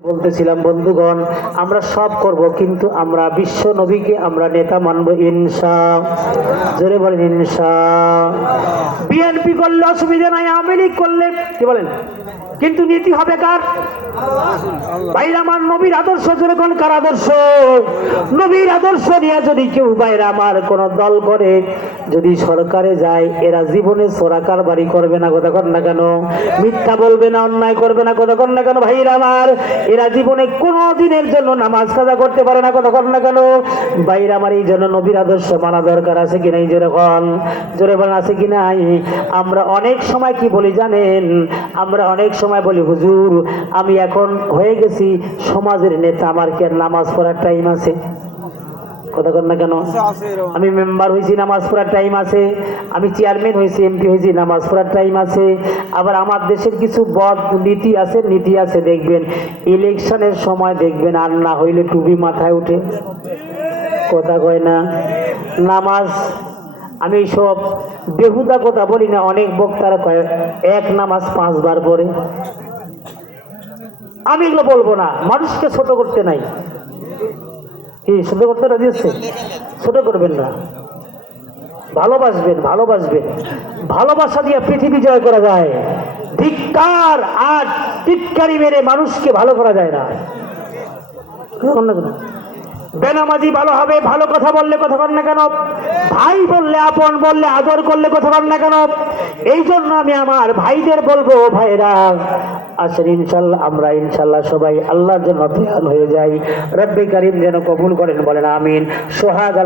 বলতেছিলাম বন্ধুগণ, আমরা সব করব, কিন্তু আমরা বিশ্ব নবীকে আমরা নেতা মানব ইনশাআল্লাহ। জোরে বলেন ইনশাআল্লাহ। বিএনপি করলে অসুবিধা নাই, আওয়ামী লীগ করলে কি বলেন, কিন্তু নীতি হবে কার? ভাইরা আমার, নবীর আদর্শ। জোরে কোন কার আদর্শ? নবীর আদর্শ নিয়ে যদি কেউ ভাইরা আমার কোন দল করে, যদি সরকারে যায়, এরা জীবনে চোরাকার বাড়ি করবে না, কথা কর না কেন? মিথ্যা বলবে না, অন্যায় করবে না, কথা কর না কেন? ভাইরা আমার, এরা জীবনে কোনো দিনের জন্য নামাজ কাজা করতে পারে না, কথা কর না কেন? ভাইরা আমার, এই জন্য নবীর আদর্শ মানা দরকার আছে কি নাই? যেরকম জোরে বলেন আছে কি নাই? আমরা অনেক সময় কি বলি জানেন? আমরা অনেক সময় বলি, হুজুর আমি এখন হয়ে গেছি সমাজের নেতা, আমার কি আর নামাজ পড়ার টাইম আছে? কথা কর না কেন? আমি মেম্বার হয়েছি, নামাজ পড়ার টাইম আছে। আমি চেয়ারম্যান হয়েছি, এমপি হয়েছি, নামাজ পড়ার টাইম আছে। আবার আমার দেশের কিছু বদ নীতি আছে, দেখবেন ইলেকশনের সময় দেখবেন আর না হইলে টুপি মাথায় উঠে, কথা কয় না? নামাজ, আমি সব বেহুদা কথা বলি না, অনেক বক্তারা কয় এক নামাজ 5 বার পড়ে। আমি এগুলো বলবো না, মানুষকে ছোট করতে নাই। কি ছোট করতে রাজি আছে? ছোট করবেন না, ভালোবাসবেন। ভালোবাসা দিয়ে পৃথিবী জয় করা যায়। ধিক্কার আর টিটকারি মেরে মানুষকে ভালো করা যায় না। বেনামাজি ভালো হবে, ভালো কথা বললে কথা বল না কেন? ভাই বললে, আপন বললে, আদর করলে কথা বল না কেন? এই জন্য আমি আমার ভাইদের বলবো, ভাইরা আসেন ইনশাল্লাহ, আমরা ইনশাল্লাহ সবাই আল্লাহর জন্য তৈয়ার হয়ে যাই। রব্বে কারীম যেন কবুল করেন, বলেন আমিন। সোহাগ।